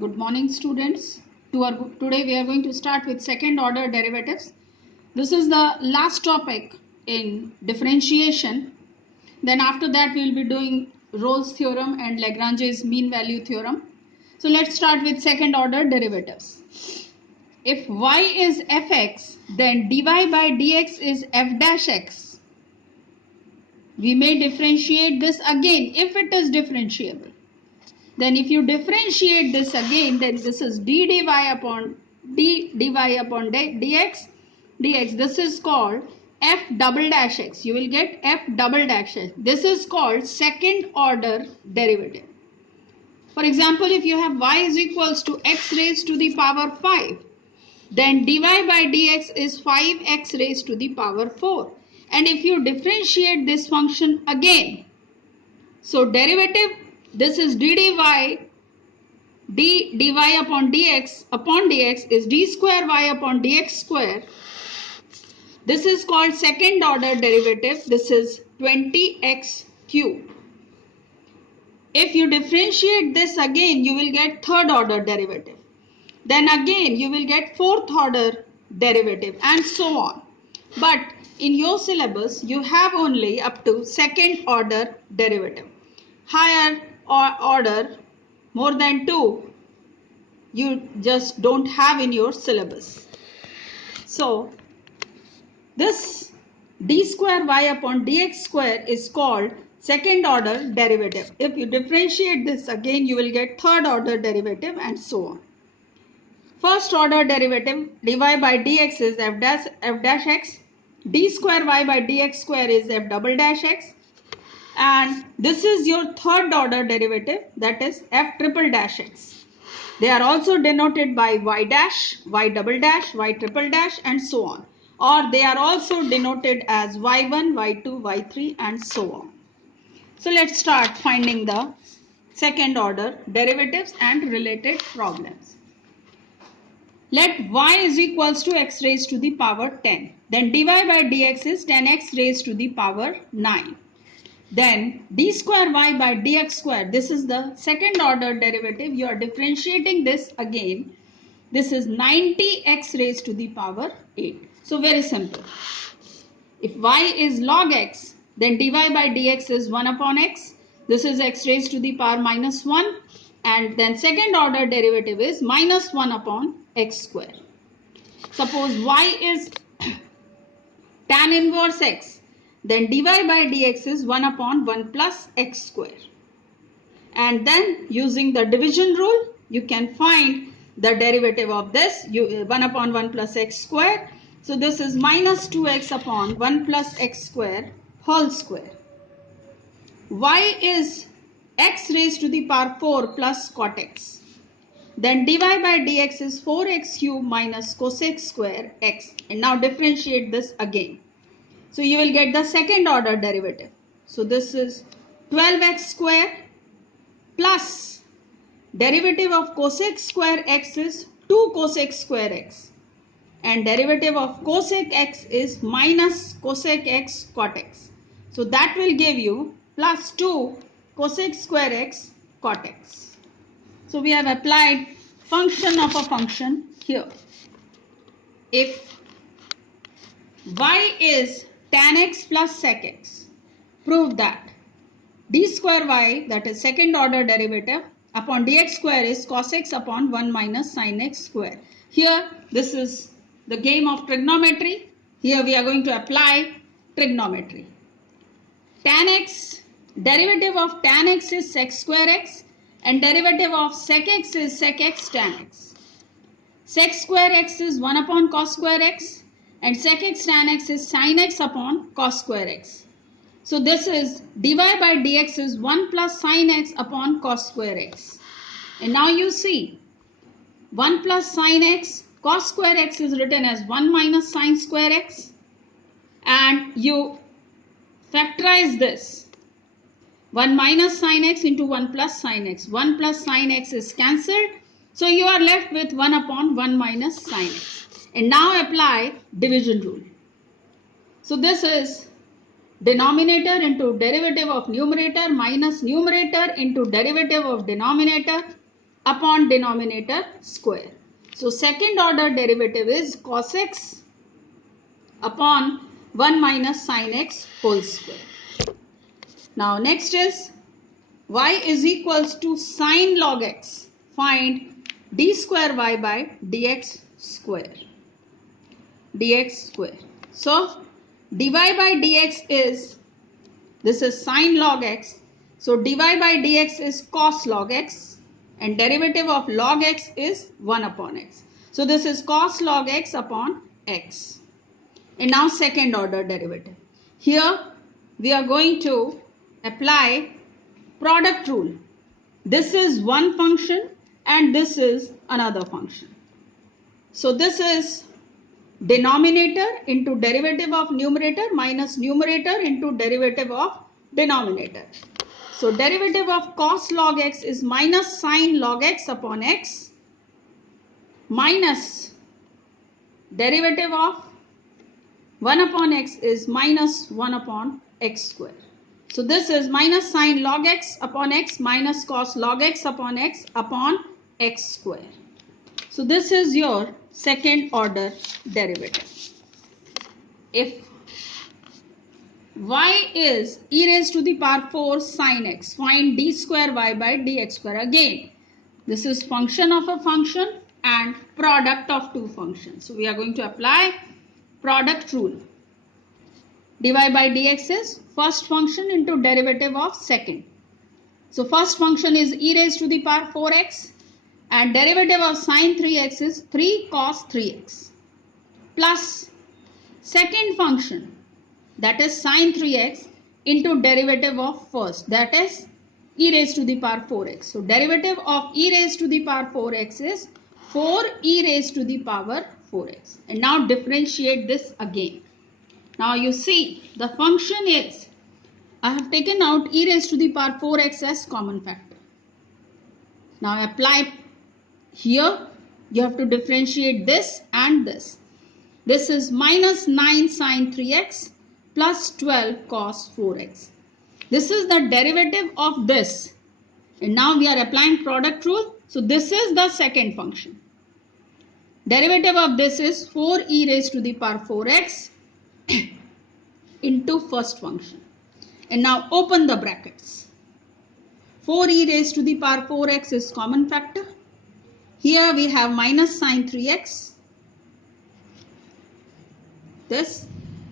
Good morning, students. Today we are going to start with second order derivatives. This is the last topic in differentiation. Then after that we will be doing Rolle's theorem and Lagrange's mean value theorem. So let's start with second order derivatives. If y is fx, then dy by dx is f dash x. We may differentiate this again if it is differentiable. Then if you differentiate this again, then this is d dy upon dx. This is called f double dash x. You will get f double dash x. This is called second order derivative. For example, if you have y is equals to x raised to the power 5, then dy by dx is 5x raised to the power 4. And if you differentiate this function again, so derivative, this is d dy upon dx is d square y upon dx square. This is called second order derivative. This is 20x cube. If you differentiate this again, you will get third order derivative. Then again you will get fourth order derivative and so on. But in your syllabus you have only up to second order derivative. Higher order, more than 2, you just don't have in your syllabus. So this d square y upon dx square is called second order derivative. If you differentiate this again, you will get third order derivative and so on. First order derivative, dy by dx is f dash x, d square y by dx square is f double dash x, and this is your third order derivative, that is f triple dash x. They are also denoted by y dash, y double dash, y triple dash and so on, or they are also denoted as y1, y2, y3 and so on. So let's start finding the second order derivatives and related problems. Let y is equals to x raised to the power 10. Then dy by dx is 10x raised to the power 9. Then d square y by dx square, this is the second order derivative. You are differentiating this again. This is 90x raised to the power 8. So very simple. If y is log x, then dy by dx is 1 upon x. This is x raised to the power minus 1. And then second order derivative is minus 1 upon x square. Suppose y is tan inverse x, then dy by dx is 1 upon 1 plus x square. And then using the division rule, you can find the derivative of this, 1 upon 1 plus x square. So this is minus 2x upon 1 plus x square whole square. Y is x raised to the power 4 plus cot x. Then dy by dx is 4x cube minus cosec square x. And now differentiate this again. So you will get the second order derivative. So this is 12x square plus derivative of cosec square x is 2 cosec square x. And derivative of cosec x is minus cosec x cot x. So that will give you plus 2 cosec square x cot x. So we have applied function of a function here. If y is tan x plus sec x, prove that d square y, that is second order derivative, upon dx square is cos x upon 1 minus sin x square. Here this is the game of trigonometry. Here we are going to apply trigonometry. Tan x, derivative of tan x is sec square x and derivative of sec x is sec x tan x. Sec square x is 1 upon cos square x and sec x tan x is sin x upon cos square x. So this is dy by dx is 1 plus sin x upon cos square x. And now you see 1 plus sin x, cos square x is written as 1 minus sin square x, and you factorize this. 1 minus sin x into 1 plus sin x. 1 plus sin x is cancelled. So you are left with 1 upon 1 minus sin x. And now apply division rule. So this is denominator into derivative of numerator minus numerator into derivative of denominator. upon denominator square. So second order derivative is cos x upon 1 minus sin x whole square. Now next is y is equals to sin log x. Find d square y by dx square. Dx square. So dy by dx is, this is sin log x. So dy by dx is cos log x and derivative of log x is 1 upon x. So this is cos log x upon x. And now second order derivative. Here we are going to apply product rule. This is one function and this is another function. So this is denominator into derivative of numerator minus numerator into derivative of denominator. So derivative of cos log x is minus sin log x upon x minus derivative of 1 upon x is minus 1 upon x square. So this is minus sin log x upon x minus cos log x upon x square. So this is your second order derivative. If y is e raised to the power 4 sin x, find d square y by dx square. Again, this is function of a function and product of two functions. So we are going to apply product rule. dy by dx is first function into derivative of second. So first function is e raised to the power 4x and derivative of sin 3x is 3 cos 3x plus second function, that is sin 3x into derivative of first, that is e raised to the power 4x. So derivative of e raised to the power 4x is 4 e raised to the power 4x. And now differentiate this again. Now you see the function is, I have taken out e raised to the power 4x as common factor. Now apply here, you have to differentiate this and this. This is minus 9 sin 3x plus 12 cos 4x. This is the derivative of this. And now we are applying product rule. So this is the second function. Derivative of this is 4 e raised to the power 4x into first function. And now open the brackets. 4 e raised to the power 4x is common factor. Here we have minus sin 3x, this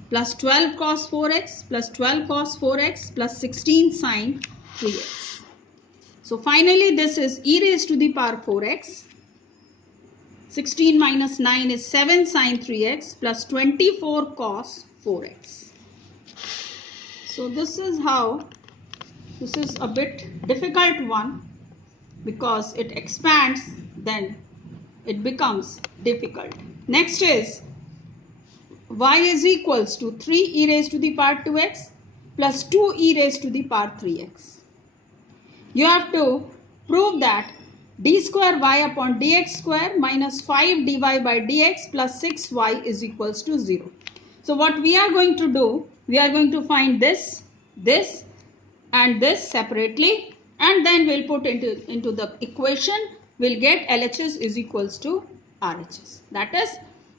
plus 12 cos 4x plus 12 cos 4x plus 16 sin 3x. So finally this is e raised to the power 4x. 16 minus 9 is 7 sin 3x plus 24 cos 4x. So this is how, this is a bit difficult one because it expands, then it becomes difficult. Next is y is equals to 3 e raised to the power 2x plus 2 e raised to the power 3x. You have to prove that d square y upon dx square minus 5 dy by dx plus 6y is equals to 0. So what we are going to do, we are going to find this, this and this separately, and then we'll put into the equation, we'll get LHS is equals to RHS. That is,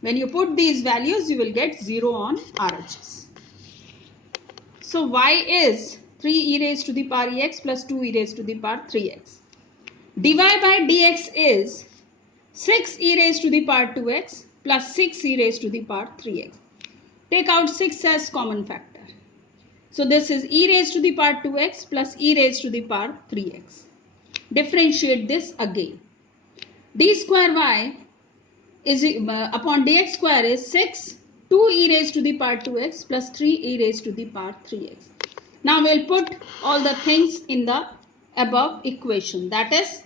when you put these values, you will get 0 on RHS. So y is 3 e raised to the power ex plus 2 e raised to the power 3x. dy by dx is 6 e raised to the power 2x plus 6 e raised to the power 3x. Take out 6 as common factor. So this is e raised to the power 2x plus e raised to the power 3x. Differentiate this again. D square y is upon dx square is 6, 2 e raised to the power 2x plus 3 e raised to the power 3x. Now we'll put all the things in the above equation. That is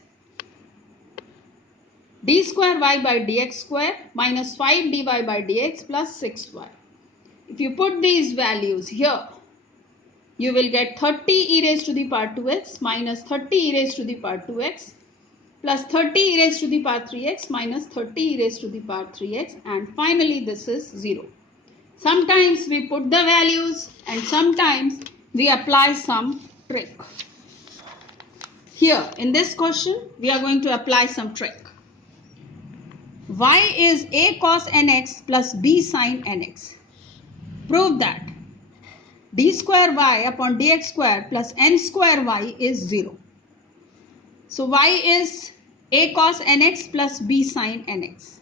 d square y by dx square minus 5 dy by dx plus 6y. If you put these values here, you will get 30 e raised to the power 2x minus 30 e raised to the power 2x plus 30 e raised to the power 3x minus 30 e raised to the power 3x, and finally this is 0. Sometimes we put the values and sometimes we apply some trick. Here in this question, we are going to apply some trick. Y is a cos nx plus b sin nx. Prove that d square y upon dx square plus n square y is 0. So y is a cos nx plus b sin nx.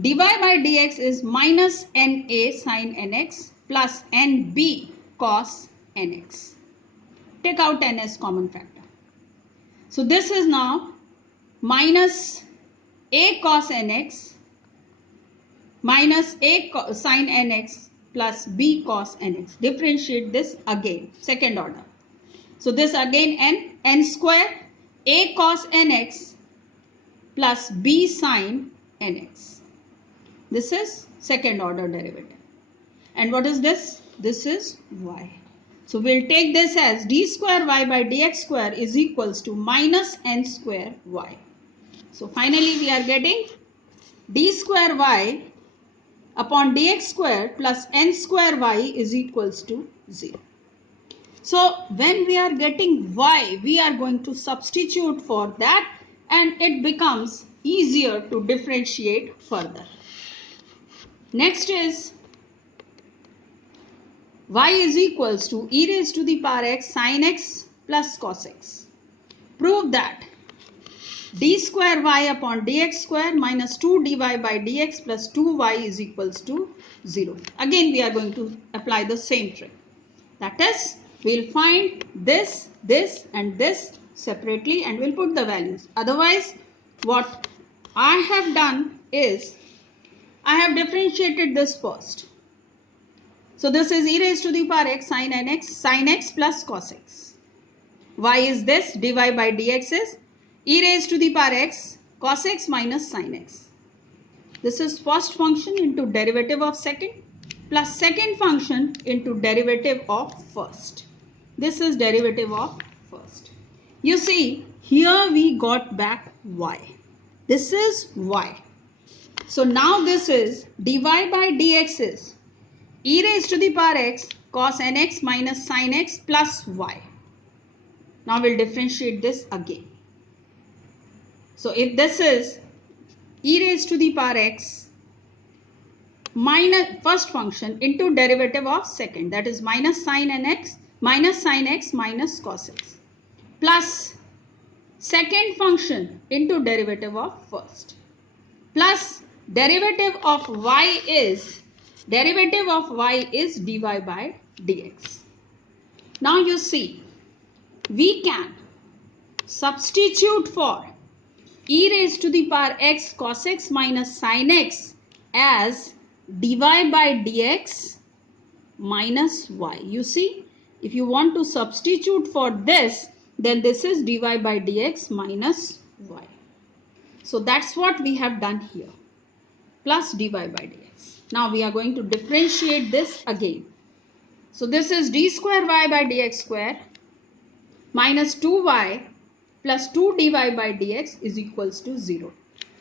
dy by dx is minus na sin nx plus nb cos nx. Take out n as common factor. So this is now minus a cos nx minus a sin nx plus b cos nx. Differentiate this again, second order. So this again n square a cos nx plus b sin nx. This is second order derivative. And what is this? This is y. So we'll take this as d square y by dx square is equals to minus n square y. So finally we are getting d square y upon dx square plus n square y is equals to 0. So when we are getting y, we are going to substitute for that and it becomes easier to differentiate further. Next is y is equals to e raised to the power x sin x plus cos x. Prove that d square y upon dx square minus 2 dy by dx plus 2y is equals to 0. Again we are going to apply the same trick. That is, we'll find this, this and this separately and we'll put the values. Otherwise, what I have done is, I have differentiated this first. So this is e raised to the power x sin x plus cos x. Y is this, dy by dx is e raised to the power x cos x minus sin x. This is first function into derivative of second plus second function into derivative of first. This is derivative of first. You see, here we got back y. This is y. So now this is dy by dx is e raised to the power x cos nx minus sin x plus y. Now we'll differentiate this again. So if this is e raised to the power x minus first function into derivative of second, that is minus sin x minus cos x plus second function into derivative of first plus derivative of y is dy by dx. Now you see, we can substitute for e raised to the power x cos x minus sin x as dy by dx minus y. You see, if you want to substitute for this, then this is dy by dx minus y. So that's what we have done here, plus dy by dx. Now we are going to differentiate this again. So this is d square y by dx square minus 2y plus 2 dy by dx is equals to 0.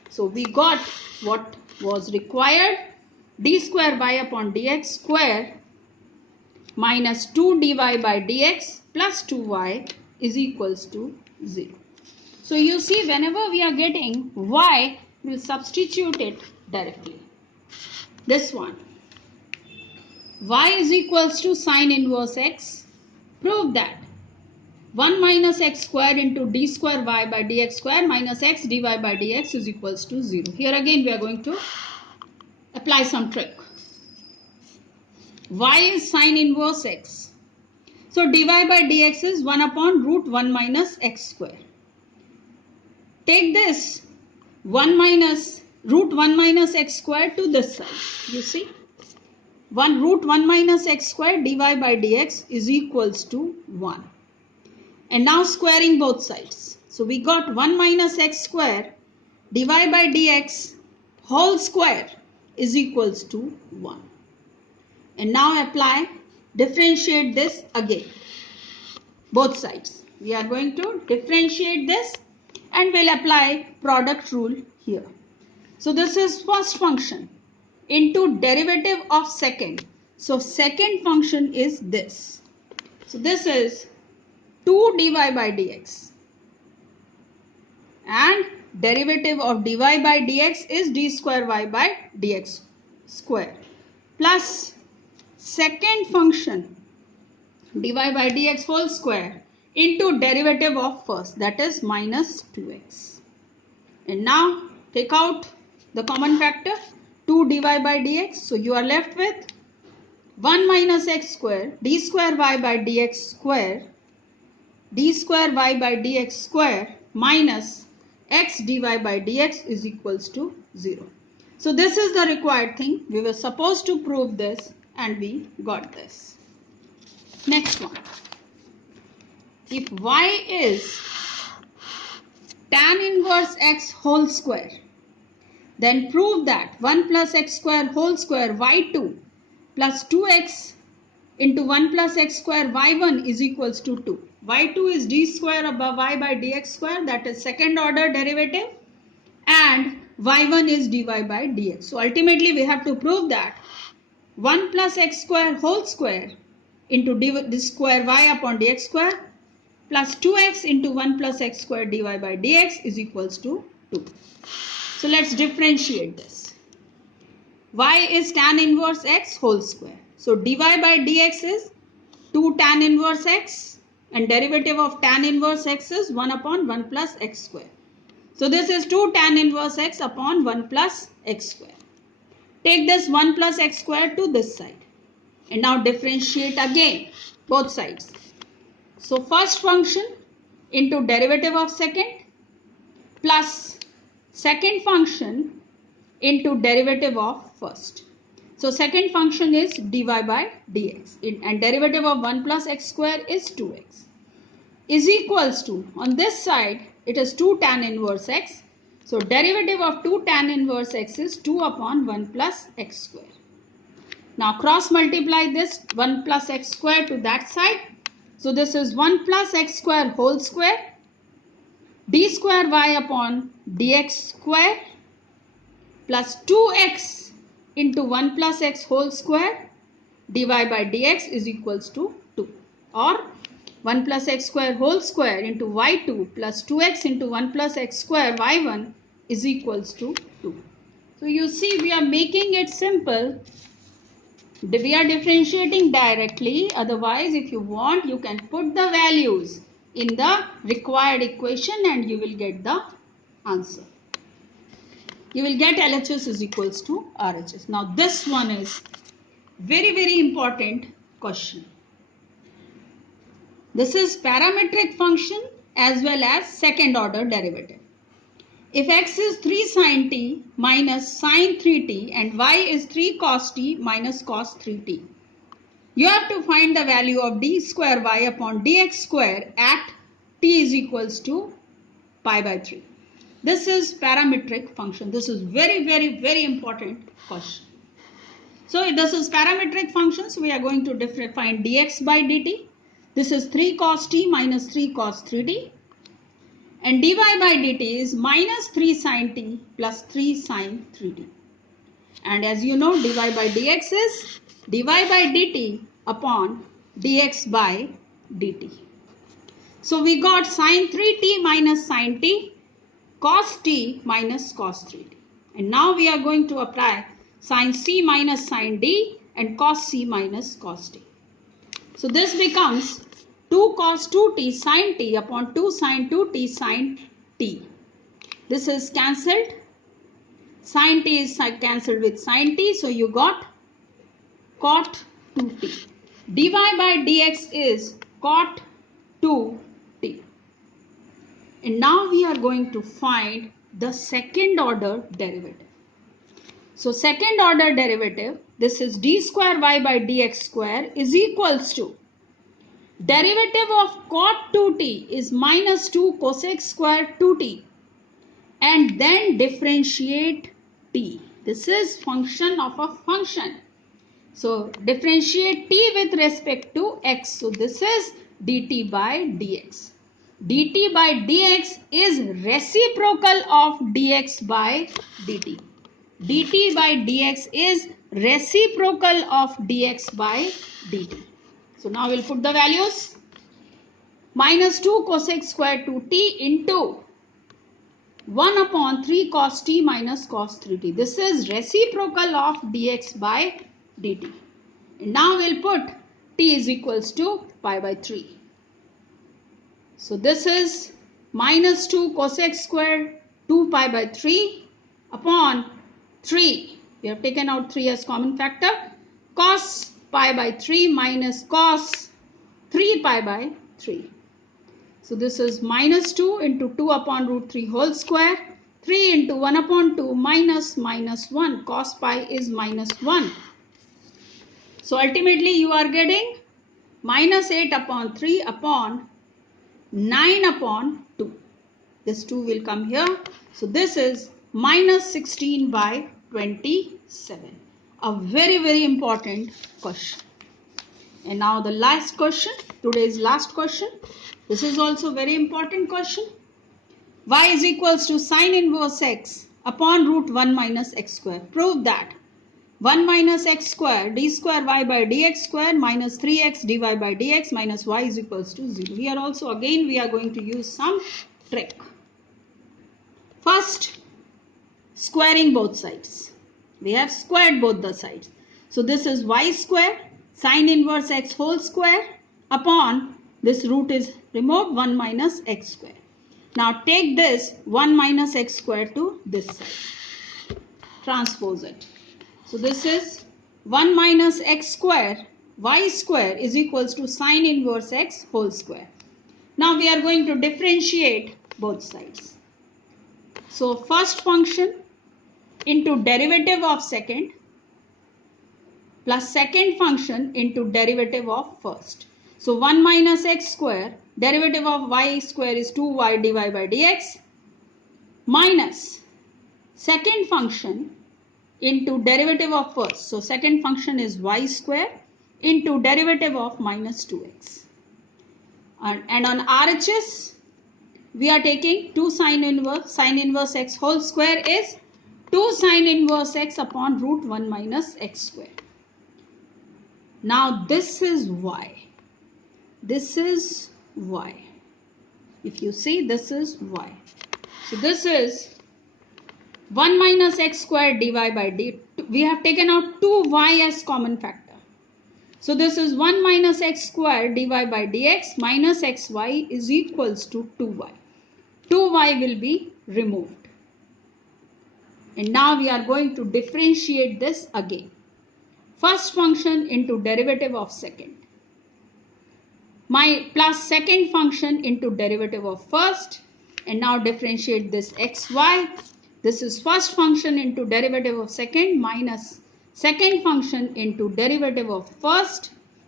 So we got what was required, d square y upon dx square minus 2 dy by dx plus 2y is equals to 0. So you see, whenever we are getting y, we will substitute it directly. This one, y is equals to sine inverse x. Prove that 1 minus x square into d square y by dx square minus x dy by dx is equals to 0. Here again we are going to apply some trick. Y is sine inverse x. So dy by dx is 1 upon root 1 minus x square. Take this 1 minus root 1 minus x square to this side. You see, root 1 minus x square dy by dx is equals to 1. And now squaring both sides. So we got 1 minus x square dy by dx whole square is equals to 1. And now apply, differentiate this again. Both sides. We are going to differentiate this and we'll apply product rule here. So this is first function into derivative of second. So second function is this. So this is 2 dy by dx and derivative of dy by dx is d square y by dx square plus second function dy by dx whole square into derivative of first, that is minus 2x. And now take out the common factor 2 dy by dx. So you are left with 1 minus x square d square y by dx square minus x dy by dx is equals to 0. So this is the required thing. We were supposed to prove this and we got this. Next one. If y is tan inverse x whole square, then prove that 1 plus x square whole square y2 plus 2x into 1 plus x square y1 is equals to 2. y2 is d square above y by dx square, that is second order derivative, and y1 is dy by dx. So ultimately we have to prove that 1 plus x square whole square into d square y upon dx square plus 2x into 1 plus x square dy by dx is equals to 2. So let's differentiate this. Y is tan inverse x whole square. So dy by dx is 2 tan inverse x and derivative of tan inverse x is 1 upon 1 plus x square. So this is 2 tan inverse x upon 1 plus x square. Take this 1 plus x square to this side and now differentiate again both sides. So first function into derivative of second plus second function into derivative of first. So second function is dy by dx and derivative of 1 plus x square is 2x is equals to, on this side it is 2 tan inverse x. So derivative of 2 tan inverse x is 2 upon 1 plus x square. Now cross multiply this 1 plus x square to that side. So this is 1 plus x square whole square d square y upon dx square plus 2x into 1 plus x whole square dy by dx is equals to 2, or 1 plus x square whole square into y2 plus 2x into 1 plus x square y1 is equals to 2. So you see we are making it simple. We are differentiating directly. Otherwise, if you want, you can put the values in the required equation and you will get the answer. You will get LHS is equals to RHS. Now this one is very important question. This is parametric function as well as second order derivative. If x is 3 sin t minus sin 3t and y is 3 cos t minus cos 3t, you have to find the value of d square y upon dx square at t is equals to pi by 3. This is parametric function. This is very important question. So this is parametric functions. We are going to find dx by dt. This is 3 cos t minus 3 cos 3t. And dy by dt is minus 3 sin t plus 3 sin 3t. And as you know, dy by dx is dy by dt upon dx by dt. So we got sin 3t minus sin t, cos t minus cos 3t. And now we are going to apply sin c minus sin d and cos c minus cos t. So this becomes 2 cos 2t sin t upon 2 sin 2t sin t. This is cancelled. Sin t is cancelled with sin t. So you got cot 2t. dy by dx is cot 2t. And now we are going to find the second order derivative. So second order derivative, this is d square y by dx square is equals to derivative of cot 2t is minus 2 cosec square 2t and then differentiate t. This is function of a function. So differentiate t with respect to x. So this is dt by dx. dt by dx is reciprocal of dx by dt. dt by dx is reciprocal of dx by dt. So now we'll put the values. Minus 2 cosec square 2t into 1 upon 3 cos t minus cos 3t. This is reciprocal of dx by dt. And now we'll put t is equals to pi by 3. So this is minus 2 cosec square 2 pi by 3 upon 3. We have taken out 3 as common factor. Cos pi by 3 minus cos 3 pi by 3. So this is minus 2 into 2 upon root 3 whole square. 3 into 1 upon 2 minus 1. Cos pi is minus 1. So ultimately you are getting minus 8 upon 3 upon 9 upon 2. This 2 will come here. So this is minus 16 by 27. A very important question. And now the last question, today's last question. This is also very important question. Y is equals to sine inverse x upon root 1 minus x square. Prove that 1 minus x square d square y by dx square minus 3x dy by dx minus y is equals to 0. Here also again we are going to use some trick. First, squaring both sides. We have squared both the sides. So this is y square sine inverse x whole square upon this root is removed 1 minus x square. Now take this 1 minus x square to this side. Transpose it. So this is 1 minus x square y square is equals to sine inverse x whole square. Now we are going to differentiate both sides. So first function into derivative of second plus second function into derivative of first. So 1 minus x square derivative of y square is 2y dy by dx minus second function into derivative of first. So second function is y square into derivative of minus 2x. And on RHS we are taking 2 sine inverse x whole square is 2 sine inverse x upon root 1 minus x square. Now this is y. This is y. If you see, this is y. So this is 1 minus x square dy by dt. We have taken out 2y as common factor. So this is 1 minus x square dy by dx minus xy is equals to 2y. 2y will be removed. And now we are going to differentiate this again. First function into derivative of second. Plus second function into derivative of first. And now differentiate this xy. This is first function into derivative of second minus second function into derivative of first